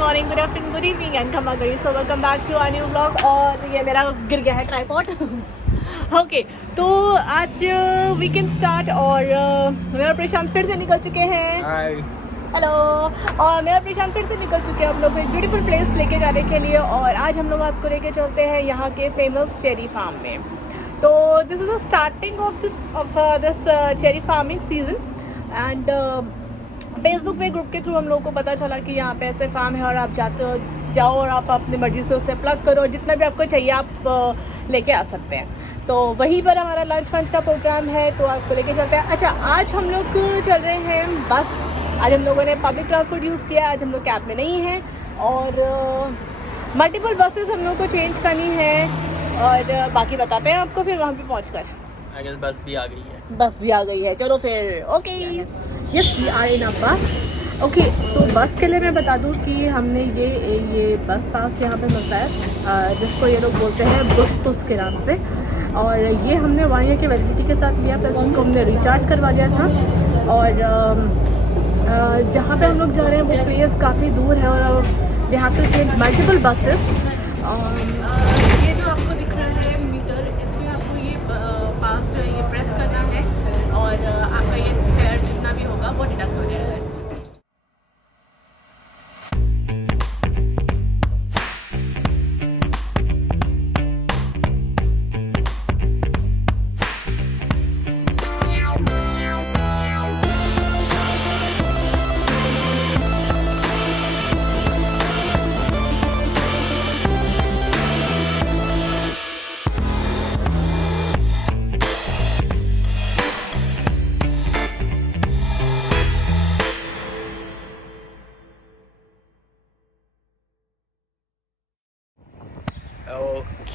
Morning, good afternoon, good evening and खमा गई। So welcome back to our new blog. और ये मेरा गिर गया है ट्राइपॉड। ओके, तो आज वीकेंड स्टार्ट और मैं और प्रशांत फिर से निकल चुके हैं। हेलो। और मैं और प्रशांत फिर से निकल चुके हैं हम लोग को एक ब्यूटीफुल प्लेस लेके जाने के लिए। और आज हम लोग आपको लेके चलते हैं यहाँ के फेमस चेरी फार्म में। तो this is the starting of this cherry farming season and Facebook में ग्रुप के थ्रू हम लोगों को पता चला कि यहाँ पे ऐसे फार्म है और आप जाओ और आप अपनी मर्ज़ी से उसे प्लग करो, जितना भी आपको चाहिए आप लेके आ सकते हैं। तो वहीं पर हमारा लंच वंच का प्रोग्राम है, तो आपको लेके चलते हैं। अच्छा, आज हम लोग चल रहे हैं बस। आज हम लोगों ने पब्लिक ट्रांसपोर्ट यूज़ किया, आज हम लोग कैब में नहीं हैं और मल्टीपल बसेस हम लोग को चेंज करनी है और बाकी बताते हैं आपको फिर वहाँ पे पहुँच कर। बस भी आ गई है। बस भी आ गई है, चलो फिर। Okay, yes we are in a bus. Okay, तो बस के लिए मैं बता दूं कि हमने ये बस पास यहाँ पे मिलता है, जिसको ये लोग बोलते हैं बुस के नाम से। और ये हमने 1 ईयर की वैलिडिटी के साथ लिया, प्लस इसको हमने रिचार्ज करवा दिया था। और जहाँ पे हम लोग जा रहे हैं वो प्लेस काफ़ी दूर है और we have to take multiple buses. ये जो आपको दिख रहा है मीटर, इसमें आपको ये पास जो है ये प्रेस करना है और आपका ये फेयर जितना भी होगा वो डिडक्ट हो जाएगा।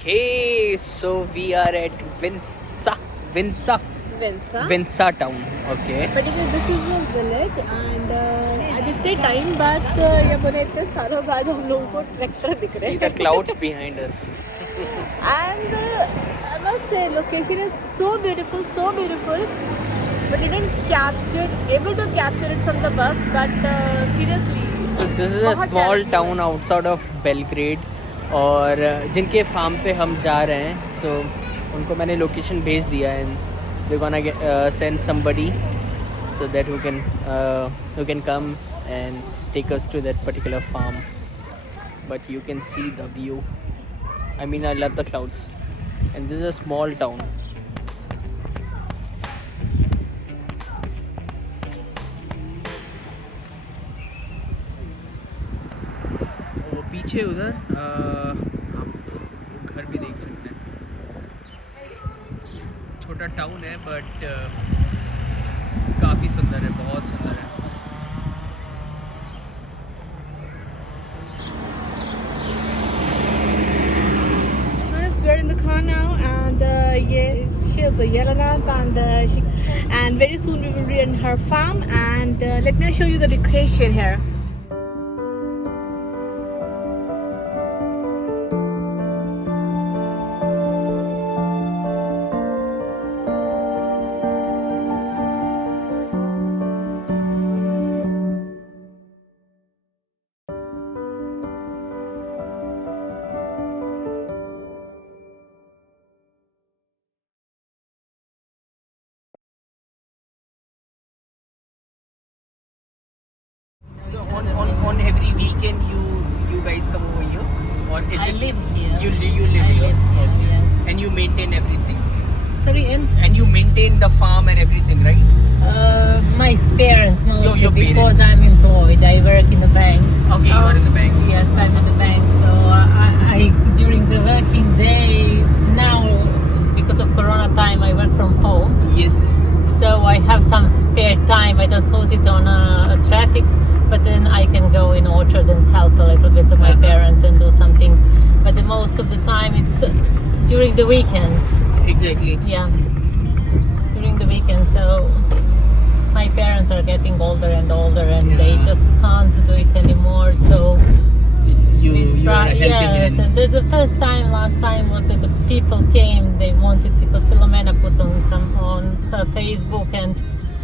Okay, so we are at Vinsa town. Okay. But this is a village and आज इतने टाइम बाद या बोले इतने सालों बाद हम लोगों को ट्रैक्टर दिख रहे हैं। See the clouds behind us. And I must say location is so beautiful, but I didn't able to capture it from the bus. But seriously, So this is a small town outside of Belgrade. और जिनके farm पे हम जा रहे हैं, सो उनको मैंने location भेज दिया and they gonna send somebody so that who can come and take us to that particular farm. But you can see the view. I mean, I love the clouds and this is a small town. वो पीछे उधर आप घर भी देख सकते हैं। छोटा टाउन है बट काफ़ी सुंदर है, बहुत सुंदर है। We're in the car now and yes, she is a Yelenat and very soon we will be in her farm and let me show you the location here. So on every weekend you guys come over here, or is I it live here. You live I here, live here, okay. yes. And you maintain everything, Sorry, and you maintain the farm and everything, right? My parents mostly Your parents. because I'm employed. I work in a bank. Okay, you are in the bank. Yes, I'm in the bank. So I during the working day now, because of Corona time, I work from home. Yes. So I have some spare time. I don't lose it on traffic, but then I can go in orchard and help a little bit to my parents and do some things. But the most of the time it's during the weekends. Exactly. Yeah, during the weekend. So my parents are getting older and older, and they just can't do it anymore. So You are helping yes, hand. and that's the first time. Last time was that the people came. They wanted because Filomena put on her Facebook, and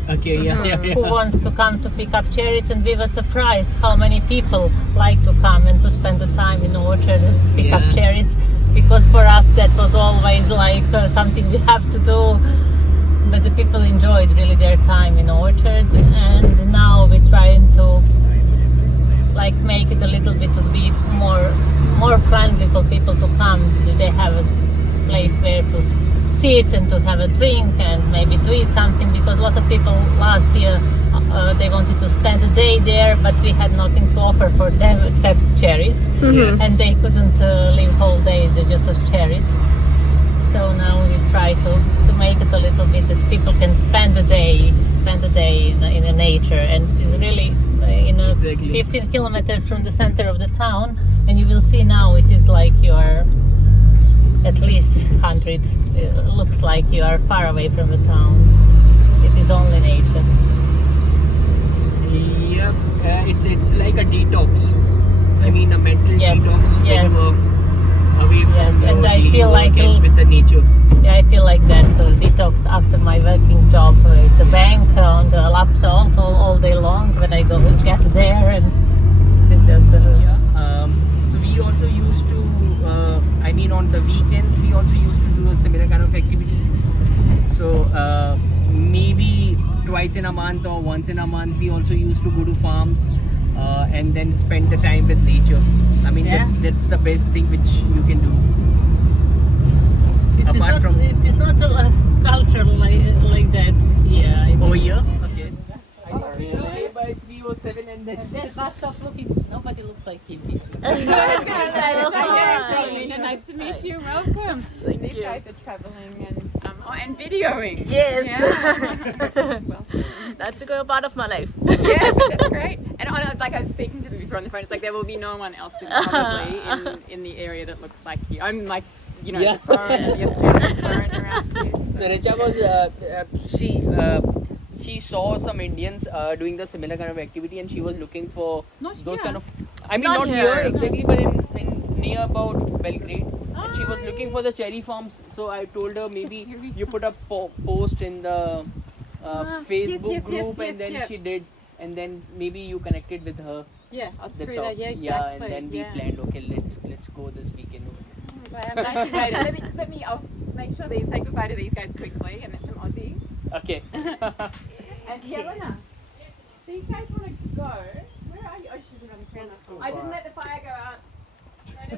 Okay, yeah. who wants to come to pick up cherries, and we were surprised how many people like to come and to spend the time in the orchard and pick up Yeah. cherries, because for us that was always like something we have to do, but the people enjoyed really their time in the orchard, and now we're trying to like make it a little bit to be more friendly for people to come. They have a place where to sit and to have a drink and maybe to eat something, because a lot of people last year they wanted to spend a day there, but we had nothing to offer for them except cherries, and they couldn't live whole days just as cherries. So now we try to make it a little bit that people can spend a day in the nature, and it's really Exactly. 15 kilometers from the center of the town, and you will see now it is like you are at least 100. It looks like you are far away from the town. It is only nature. Yep, it's like a detox. I mean, a mental Yes, detox when yes. you are away from Yes, your and I daily feel work like and with the nature. Yeah, I feel like that detox after my working job at the bank on the laptop all day long. When I go get there, and it's just So we also used to, I mean, on the weekends, we also used to do a similar kind of activities. So maybe twice in a month or once in a month, we also used to go to farms and then spend the time with nature. I mean, Yeah. that's the best thing which you can do. Apart from it is not a culture like that here. over here. Okay. I by 307 and then. That bus stop looking, nobody looks like hippie. Nice to meet you. Welcome. These guys are traveling and videoing. Yes. Yeah. Well, That's a part of my life. yeah, that's great. And like I was speaking to them before on the phone, it's like there will be no one else probably in the area that looks like you. I'm like, you know, Yeah. foreign, yesterday foreign around here. So Richa was she saw some Indians doing the similar kind of activity, and she was looking for Not those here. kind of. I mean, Not not here. here exactly, but in near about Belgrade. And she was looking for the cherry farms. So I told her maybe cherry you put a post in the Facebook yes, group, yes, and then yeah. she did, and then maybe you connected with her. Yeah, That's through all. that, yeah, exactly. Yeah, and then we yeah. planned. Okay, let's go this weekend. I'm glad you made it. I'll make sure that you say goodbye to these guys quickly, and then some Aussies. Okay. And Yelena, these guys want to go. Where are you? Oh, she's around the corner. I didn't let the fire go out.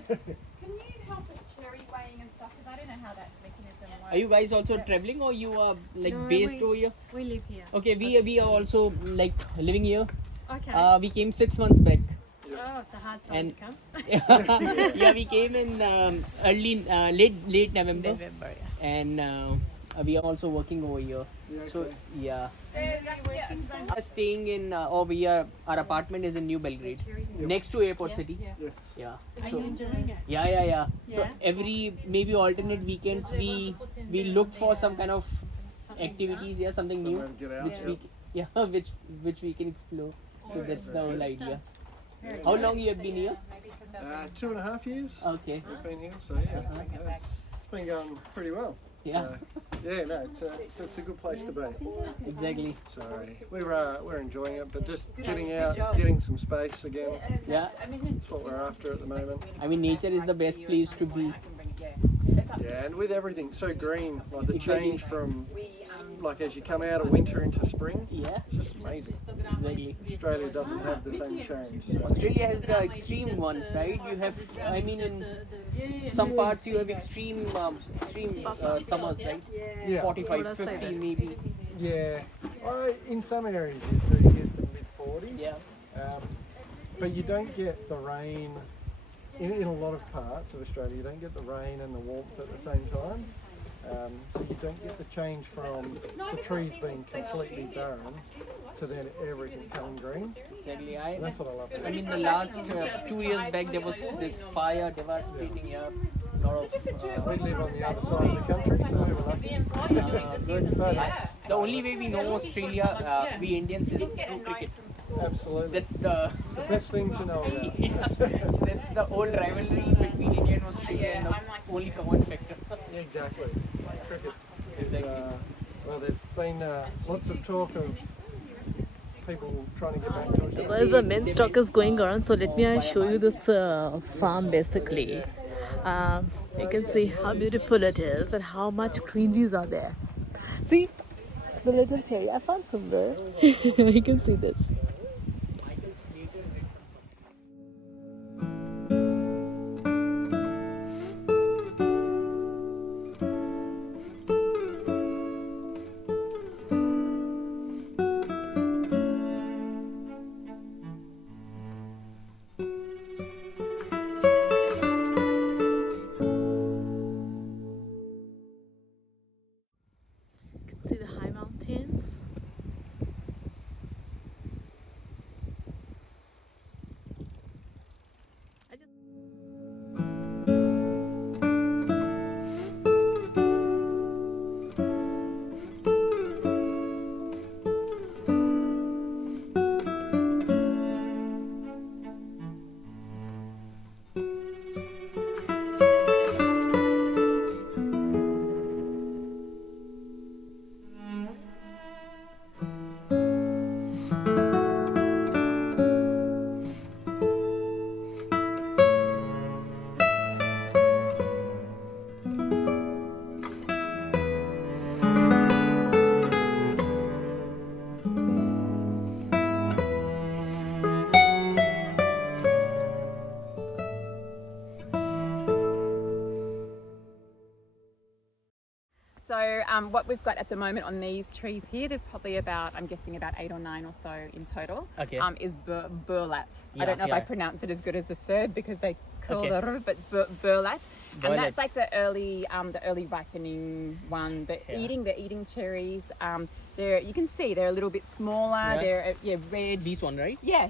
Can you help with cherry weighing and stuff? Because I don't know how that mechanism works. Are you guys also traveling, or you are like No, based over here? We live here. Okay, we are also like living here. Okay. We came 6 months back. Oh, it's a hard time And to come. yeah, we came in early, late November, November, yeah. and we are also working over here. So yeah, we are staying in over here. Our apartment is in New Belgrade, next to Airport City. Yes. Yeah. Are So you enjoying it? yeah. So Yeah? every maybe alternate weekends we look for some kind of activities, yeah, something new, Somewhere to get out, which yeah. we which we can explore. So that's the whole idea. How long you have been here? 2.5 years. Okay. We've been here, so yeah, it's been going pretty well. Yeah. So, yeah, no, it's a good place to be. Exactly. So we're enjoying it, but just getting out, getting some space again. Yeah. That's what we're after at the moment. I mean, nature is the best place to be. Yeah, and with everything so green, like the Exactly. change from like as you come out of winter into spring, Yeah. it's just amazing. Exactly. Australia doesn't have the same change. So. Australia has the extreme ones, right? You have, I mean, in some parts you have extreme summers, right? Yeah. 45, 50 maybe. Yeah, in some areas you do get the mid 40s. Yeah. But you don't get the rain in a lot of parts of Australia. You don't get the rain and the warmth at the same time. So you don't get the change from the trees being completely barren to then everything coming green. Exactly. And that's what I love. I mean, the last 2 years back there was this fire devastating here. A lot of. We live on the other side of the country, so we're lucky. Good. But The only way we know Australia, we Indians, is through cricket. absolutely, That's the it's the best thing to know about. that's the old rivalry between India and Australia, and the only common factor. Yeah, exactly. Cricket is Well, there's been lots of talk of people trying to get back to it. So guys, the main stock is going around. So let me show you this farm basically. You can see how beautiful it is and how much greeneries are there. See the little cherry I found somewhere. You can see this. See the high mountains. I just So what we've got at the moment on these trees here, there's probably about, I'm guessing about 8 or 9 or so in total. Okay. Is burlat. Yeah, I don't know if I yeah. pronounce it as good as the Serb because they call Okay. the r, but burlat. And Burlat. that's like the early ripening one. They're eating cherries. You can see they're a little bit smaller. Yeah. They're red. This one, right? Yeah.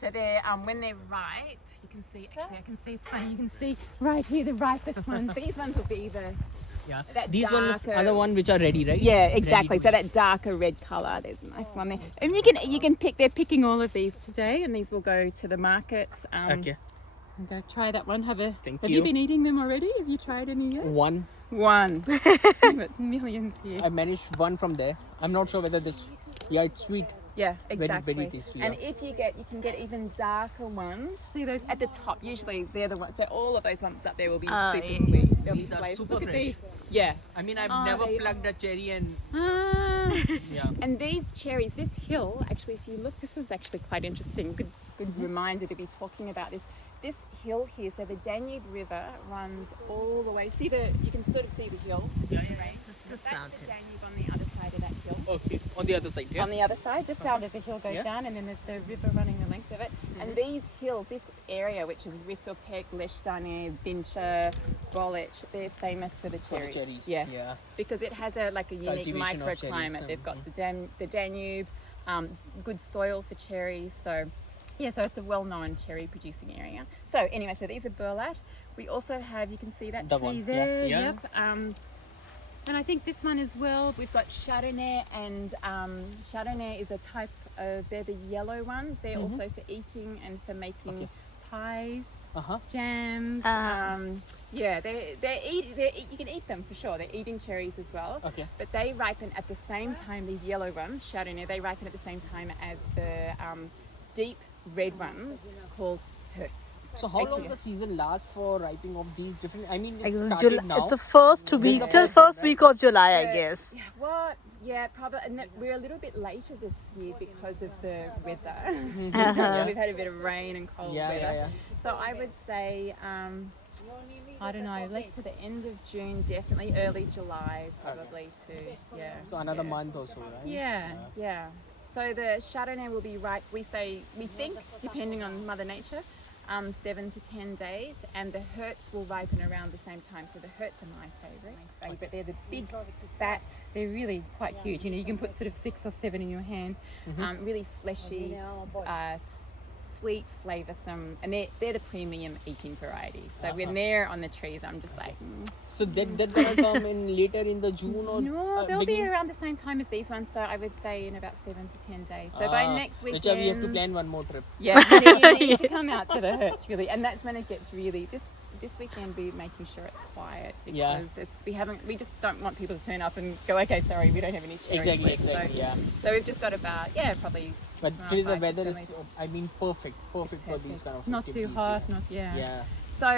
So they're when they're ripe, you can see. Actually, I can see. It's funny. You can see right here the ripest ones. These ones will be the Yeah. that These ones darker- are the one which are ready, right? Yeah, exactly. Ready So that darker red colour, there's a nice one there. And you can pick. They're picking all of these today, and these will go to the markets. Okay. And go try that one. Have Thank you you. been eating them already? Have you tried any yet? One. One. But millions here. I managed one from there. I'm not sure whether this. Yeah, it's sweet. Yeah, Very, exactly. very tasty, And yeah. if you can get even darker ones. See those at the top? Usually they're the ones. So all of those ones up there will be super yes. sweet. They'll These be are flavored. super Look at fresh. these. Yeah. I mean, I've Oh, never they- plucked a cherry and Ah. yeah. And these cherries, this hill, actually, if you look, this is actually quite interesting. Good reminder to be talking about this. This hill here, so the Danube River runs all the way. You can sort of see the hill. Yeah. this That's mountain. the Danube on the other side of that hill. Okay. On the other side, yeah. On the other side, just down as a hill goes Yeah. down, and then there's the river running the length of it. And these hills, this area, which is Ritopek, Leshtane, Bincha, Bolic, they're famous for the For the cherries. cherries. Yeah. Yeah. Because it has a unique Cultivation of cherries, microclimate. They've got the Danube, good soil for cherries. So it's a well-known cherry producing area. So anyway, so these are burlat. We also have, you can see that The tree one, yeah, there. yeah. Yep. And I think this one as well. We've got Chardonnay, and Chardonnay is a type of. They're the yellow ones. They're also for eating and for making Okay. pies, Uh-huh. jams. You can eat them for sure. They're eating cherries as well. Okay. But they ripen at the same time. These yellow ones, Chardonnay, they ripen at the same time as the deep red ones called Hertz. So how long Actually, the season lasts for ripening of these different? I mean, Like it it's started now. It's the first week the till first first one, week of July, I Yeah, guess. Yeah, probably. And we're a little bit later this year because of the weather. Uh-huh. We've had a bit of rain and cold Yeah, weather. yeah. So I would say, I don't know, late to the end of June, definitely early July, probably too. Yeah. So another yeah. month or so, right? Yeah. So the Chardonnay will be ripe. We think, depending on Mother Nature, 7 to 10 days, and the Hertz will ripen around the same time. So the Hertz are my favourite. They're the big, fat. They're really quite huge. You can put sort of 6 or 7 in your hand. Really fleshy, sweet, flavoursome, and they're the premium eating varieties. So when they're on the trees, I'm just like. So that gonna come in later in the June or No, they'll be beginning? around the same time as these ones. So I would say in about 7 to 10 days. So by next weekend. Richa, we have to plan one more trip. Yeah, you need to come out to the Hertz really, and that's when it gets really. this weekend we're making sure it's quiet because Yeah. we just don't want people to turn up and go, okay, sorry, we don't have any cherries. Exactly, left." yeah. So we've just got about probably. But around today the 5 to weather 7 is, weeks. I mean, perfect for these kind of Not too activities, hot, yeah. not Yeah. So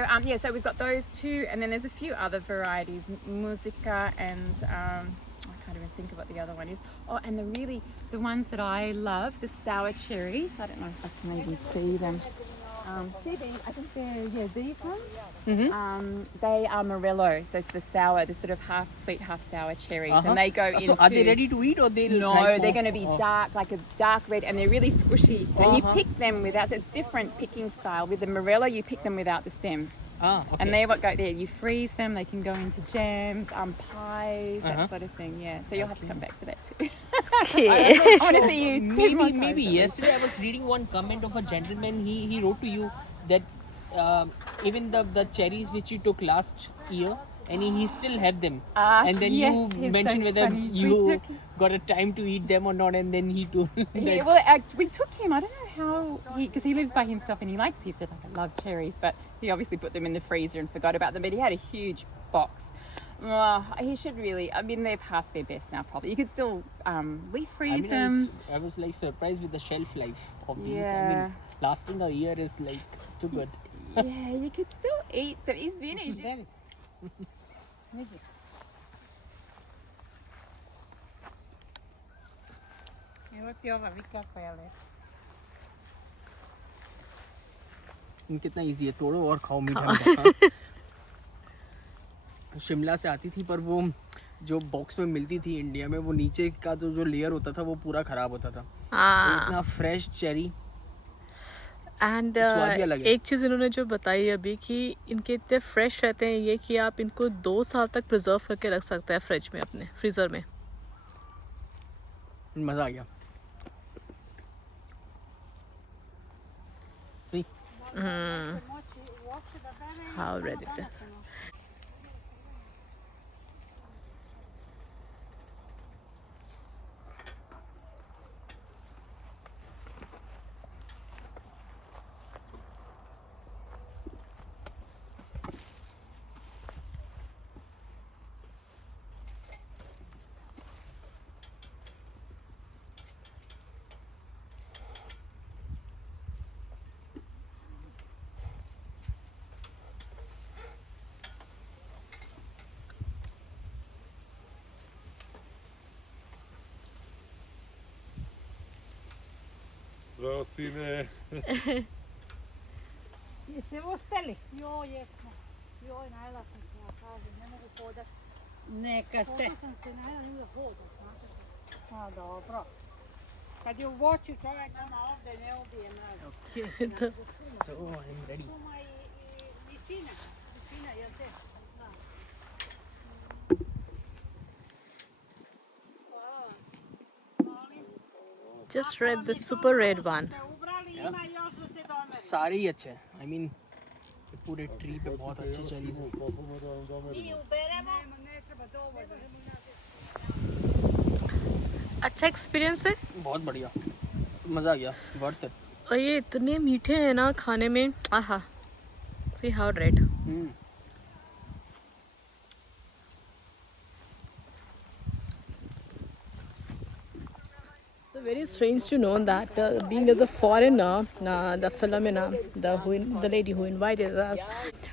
so we've got those two, and then there's a few other varieties, Musica and I can't even think of what the other one is. Oh, and the ones that I love, the sour cherries. I don't know if I can even see them. See these? I think they're these ones. Mm-hmm. They are Morello, so it's the sour, the sort of half sweet, half sour cherries, Uh-huh. and they go into. So are they ready to eat or they No, like they're more? going to be dark, like a dark red, and they're really squishy. And you Uh-huh. pick them without, so it's different picking style. With the Morello, you pick them without the stem. Ah, okay. And they're what go there. You freeze them, they can go into jams, pies, Uh-huh. that sort of thing. Yeah, so you'll have to come back for that too. Okay. I want to see you two more times Maybe at least. yesterday I was reading one comment of a gentleman. He wrote to you that even the cherries which you took last year, and he still have them. And then yes, you he's mentioned so whether funny. you got a time to eat them or not, and then he told Yeah, that. well, we took him. I don't know how because he lives by himself and he said like I love cherries, but he obviously put them in the freezer and forgot about them. But he had a huge box. He should really. I mean, they're past their best now. Probably you could still refreeze them. I was like surprised with the shelf life of these. I Yeah. mean, lasting a year is like too good. Yeah, you could still eat them. He's finished. कितना easy है, तोड़ो और खाओ मीठा मीठा। शिमला से आती थी पर वो जो बॉक्स में मिलती थी इंडिया में, वो नीचे का जो लेयर होता था वो पूरा खराब होता था। तो इतना फ्रेश चेरी एंड स्वाद ही अलग है। एक चीज़ इन्होंने जो बताई अभी कि इनके इतने फ्रेश रहते हैं ये कि आप इनको 2 साल तक प्रिजर्व करके रख सकते हैं फ्रिज में, अपने फ्रीज़र में। मज़ा आ गया। See? How red it is. Rosine. Jeste vi uspeli? Jo, jesmo. Joj, najela sam se, ja kažem, ne mogu hodat. Neka ste. Koliko sam se najela, ne mogu hodat, znate. Pa dobro. Kad je u voću čovjek nema ovdje, ne ubije mraz. So I'm ready. Šuma i visina. Visina, jel te? Da. Hvala vam. Molim. Just grab the super red one. Ste ubrali, ima još da se domeri. सारे ही अच्छे हैं। I mean, पूरे tree पे बहुत अच्छे cherries हैं। Mi uberemo. Ne treba dovoljno. अच्छा experience है बहुत बढ़िया, मज़ा आ गया, वर्थ इट। और ये इतने मीठे हैं ना खाने में। आहा, see how red. It's very strange to know that being as a foreigner, the Philomena, the lady who invited us,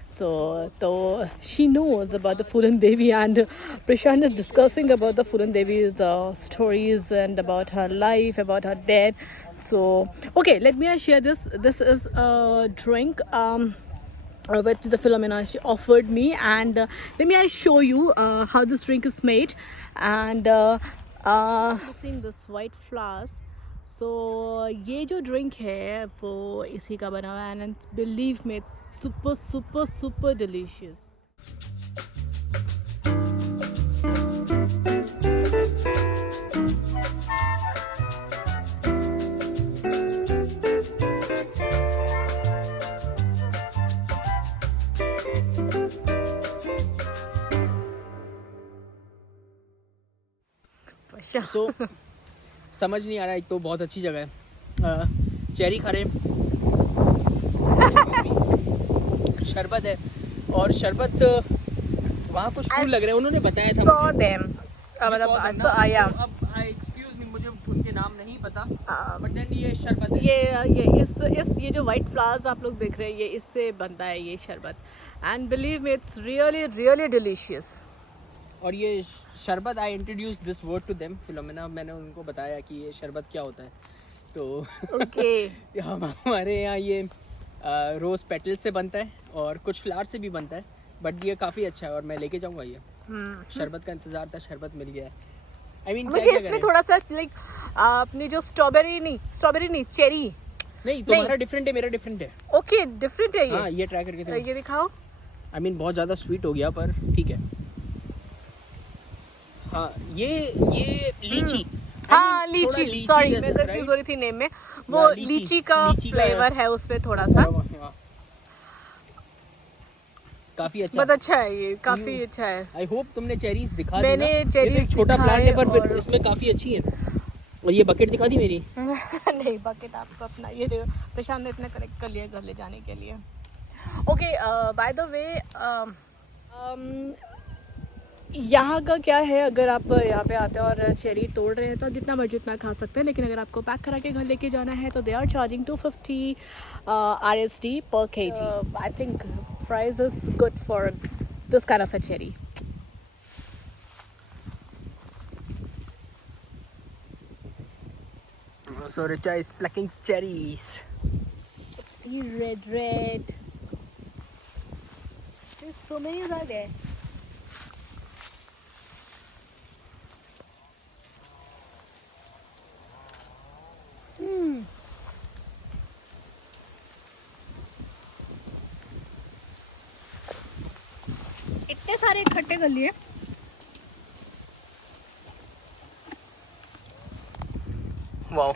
so she knows about the Fulan Devi, and Prashant is discussing about the Fulan Devi's stories and about her life, about her death. So, okay, let me share this. This is a drink which the Philomena she offered me, and let me show you how this drink is made. And seeing this white flowers, so ये जो drink है वो इसी का बना हुआ है, and believe me, it's super super super delicious. सो समझ नहीं आ रहा, एक तो बहुत अच्छी जगह है, चेरी खा रहे हैं, शरबत है और शरबत वहाँ कुछ फूल लग रहे हैं, उन्होंने बताया था saw मुझे। them. मतलब so, yeah. अब एक्सक्यूज मी, मुझे उनके नाम नहीं पता, बट देन ये शरबत है। ये जो वाइट फ्लावर्स आप लोग देख रहे हैं, ये इससे बनता है ये शरबत, and believe me it's really really delicious. और ये शरबत, I introduce this word to them, Philomena, मैंने उनको बताया कि ये शरबत क्या होता है, तो ओके. हमारे यहाँ ये रोज़ पेटल से बनता है और कुछ फ्लावर से भी बनता है, बट ये काफ़ी अच्छा है और मैं लेके जाऊँगा ये. शरबत का इंतज़ार था, शरबत मिल गया है. आई मीन मुझे इसमें थोड़ा सा लाइक अपनी जो स्ट्रॉबेरी नहीं चेरी. नहीं, तुम्हारा डिफरेंट है, मेरा डिफरेंट है. ओके, डिफरेंट है ये. हाँ, ये ट्राई करके देखो. ये दिखाओ. आई मीन बहुत ज़्यादा स्वीट हो गया, पर ठीक है. हाँ, ये लीची. हाँ, लीची. सॉरी, मैं कंफ्यूज हो रही थी नेम में. वो लीची का फ्लेवर है उसमें थोड़ा सा. काफी अच्छा. बहुत अच्छा है ये, काफी अच्छा है. आई होप तुमने चेरीज दिखा दी. मैंने चेरीज छोटा प्लांट है, पर इसमें काफी अच्छी है. और ये बकेट दिखा दी मेरी. नहीं, बकेट आपको अपना ये देखो, प्रशांत ने इतना कलेक्ट कर लिया घर ले जाने के लिए. ओके, बाय द वे, यहाँ का क्या है, अगर आप यहाँ पे आते हैं और चेरी तोड़ रहे हैं तो आप जितना मर्जी उतना खा सकते हैं, लेकिन अगर आपको पैक करा के घर लेके जाना है तो they are charging 250 RSD per kg. I think price is good for this kind of a cherry. So Richa is plucking cherries. Red. There's so many are there. इतने सारे इकट्ठे कर लिए. Wow.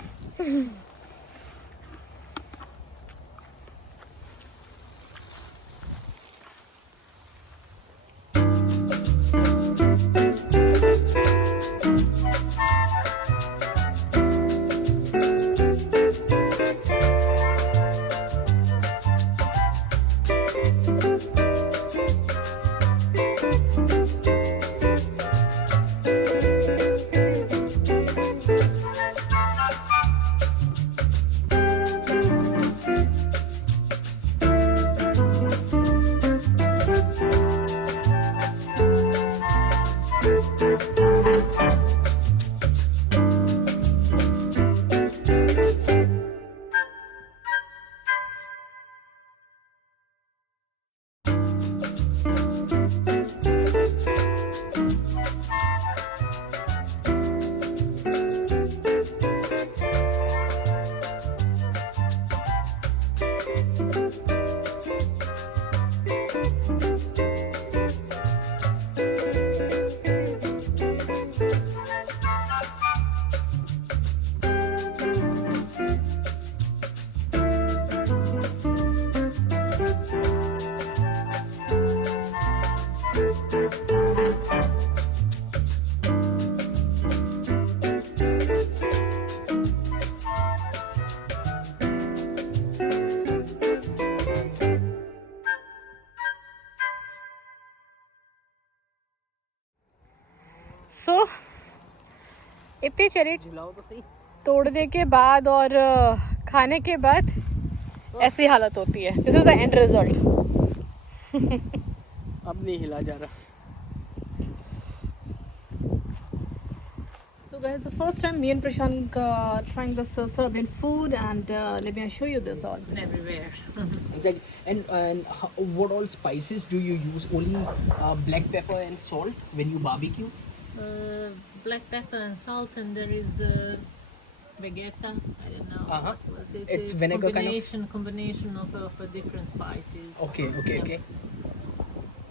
सो इतनी चेरी झुलाओ तो सही. तोड़ने के बाद और खाने के बाद ऐसी हालत होती है. This is the end result. अब नहीं हिला जा रहा. So guys, the first time me and Prashant trying this Serbian food, and let me show you this all. Everywhere. Exactly. And what all spices do you use? Only black pepper and salt when you barbecue? Black pepper and salt, and there is vegeta. I don't know what was it. It's vinegar combination of different spices. Okay.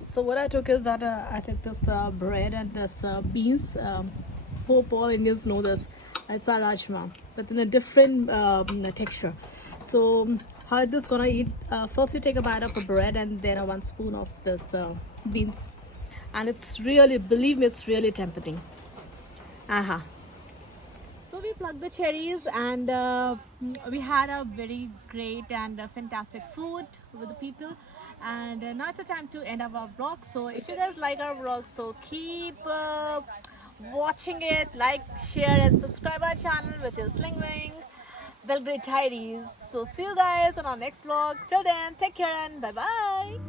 So what I took is that I took this bread and this beans. Hope all Indians know this. It's a rajma, but in a different texture. So how this gonna eat? First you take a bite of the bread and then 1 spoon of this beans, and it's really, believe me, it's really tempting. Aha. So we plucked the cherries and we had a very great and fantastic food with the people. And now it's the time to end our vlog. So if you guys like our vlog, so keep watching it, like, share and subscribe our channel, which is Slingwing Belgrade Cherries. So see you guys on our next vlog. Till then, take care and bye bye.